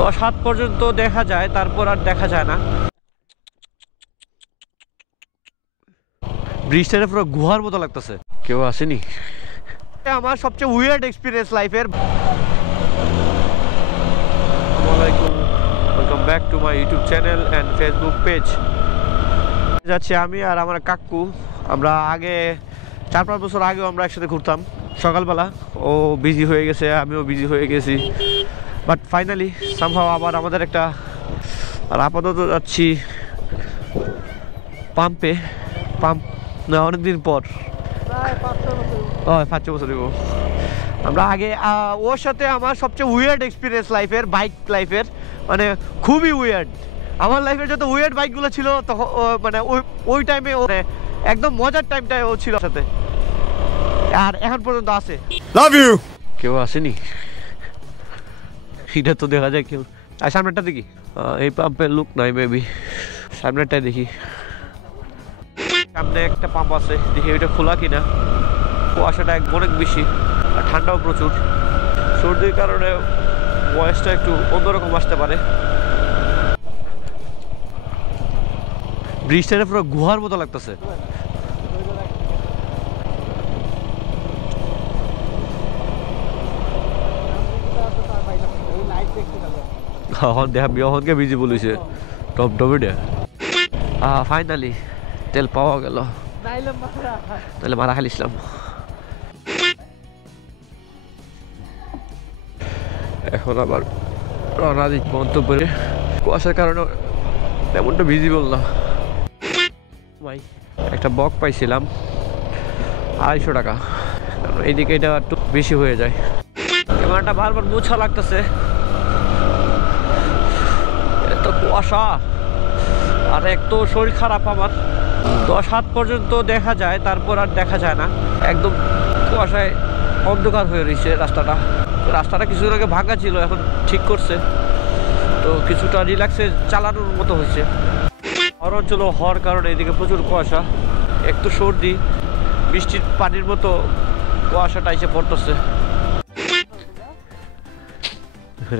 10-7 পর্যন্ত দেখা যায়, তারপর আর দেখা যায় না। ব্রিজটা পুরো গুহার মতো লাগতেছে। কেউ আসেনি। আমার সবচেয়ে উইয়ার্ড এক্সপিরিয়েন্স লাইফের। Welcome back to my YouTube channel and Facebook page. যাচ্ছি আমি আর আমার কাকু। আমরা আগে 4-5 বছর আগেও আমরা একসাথে ঘুরতাম সকালবেলা। ও বিজি হয়ে গেছে, আমিও বিজি হয়ে গেছি, বাট ফাইনালি সামহাও আবার আমাদের একটা। আর আপাতত যাচ্ছি পাম্পে। পাম্প না, অনেকদিন পর, 5-6 বছর দেবো। আমরা আগে ওর সাথে আমার সবচেয়ে উইয়ার্ড এক্সপিরিয়েন্স লাইফের, বাইক লাইফের, মানে খুবই উইয়ার্ড। আমার লাইফের যত উইয়ার্ড বাইকগুলো ছিল তখন মানে ওই টাইমে ও একদম মজার টাইমটায় ও ছিল সাথে, আর এখন পর্যন্ত আছে। Love you. কেউ আসেনি, এটা তো দেখা যায় কেউ। আর সামনেরটা দেখি, এই পাম্পের লুক নাই মেবি, সামনেরটাই দেখি। সামনে একটা পাম্প আছে, দেখি ওইটা খোলা কিনা। কুয়াশাটা অনেক বেশি আর ঠান্ডাও প্রচুর। সর্দির কারণে ভয়েসটা একটু অন্যরকম আসতে পারে। ব্রিজটা পুরো গুহার মতো লাগতেছে। বিহনকে বিজি বলেছে টমটমে। ফাইনালি তেল পাওয়া গেল, তাহলে মারা খালিছিলাম। এখন আবার রওনা দিক গন্তব্যে। কুয়াশার কারণে তেমনটা ভিজিবল না। ভাই একটা বক পাইছিলাম 250 টাকা, এইদিকে এটা একটু বেশি হয়ে যায়। ক্যামেরাটা বারবার মোছা লাগতেছে, এত কুয়াশা। আর এক তো শরীর খারাপ আমার। 10-7 পর্যন্ত দেখা যায়, তারপর আর দেখা যায় না। একদম কুয়াশায় অন্ধকার হয়ে রয়েছে রাস্তাটা। রাস্তাটা কিছুদিন আগে ভাঙা ছিল, এখন ঠিক করছে, তো কিছুটা রিল্যাক্সে চালানোর মতো হয়েছে। আর অঞ্চল হওয়ার কারণে এদিকে প্রচুর কুয়াশা। একটু সর্দি, বৃষ্টির পানির মতো কুয়াশাটা এসে পড়তেছে।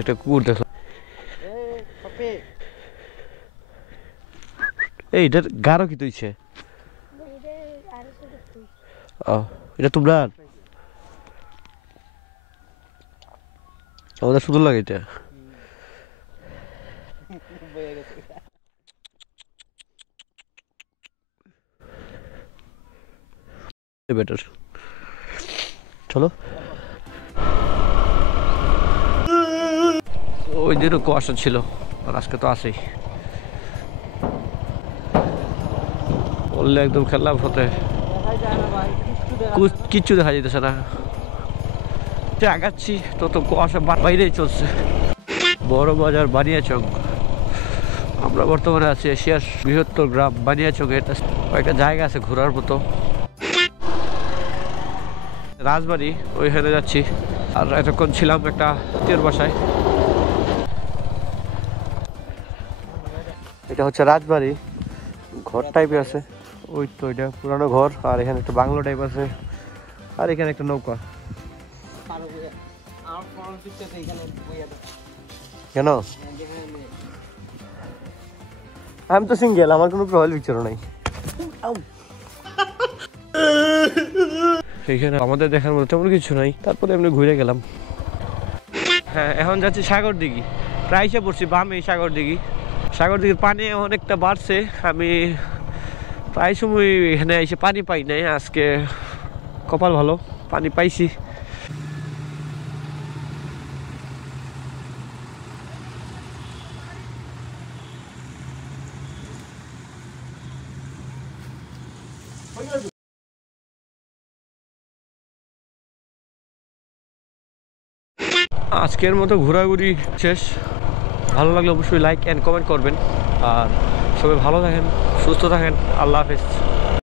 একটা কুকুর দেখলাম। এই এটার গাঢ় কি তুইছে? এটা তোমরা আমাদের সুন্দর লাগে এটা। বেটার, চলো। ওই দিনও কুয়াশা ছিল, আর আজকে তো আছেই। বললে একদম খেললাম হতে, কিচ্ছু দেখা যেতেছে না। আগাচ্ছি তত কুয়াশা বাইরেই চলছে। বড় বাজার বানিয়াচং। আমরা বর্তমানে আছি এশিয়ার বৃহত্তর গ্রাম বানিয়াচং। এটা কয়েকটা জায়গা আছে ঘোরার মতো। রাজবাড়ি, ওইখানে যাচ্ছি। আর এতক্ষণ ছিলাম একটা আত্মীয়র বাসায়। এটা হচ্ছে রাজবাড়ি, ঘর টাইপের আছে। ওই তো এটা পুরানো ঘর। আর এখানে একটা বাংলো টাইপ আছে, আর এখানে একটা নৌকা। কেন? আমি তো সিঙ্গেল, আমার কোনো প্রোফাইল পিকচারও নাই। এখানে আমাদের দেখার মতো তেমন কিছু নাই, তারপরে এমনি ঘুরে গেলাম। হ্যাঁ, এখন যাচ্ছি সাগর দিঘি। প্রায় এসে পড়ছি বামে সাগর দিঘি। সাগর দিঘির পানি অনেকটা বাড়ছে। আমি প্রায় সময় এখানে এসে পানি পাই নাই, আজকে কপাল ভালো, পানি পাইছি। আজকের মতো ঘোরাঘুরি শেষ। ভালো লাগলে অবশ্যই লাইক অ্যান্ড কমেন্ট করবেন। আর সবাই ভালো থাকেন, সুস্থ থাকেন। আল্লাহ হাফেজ।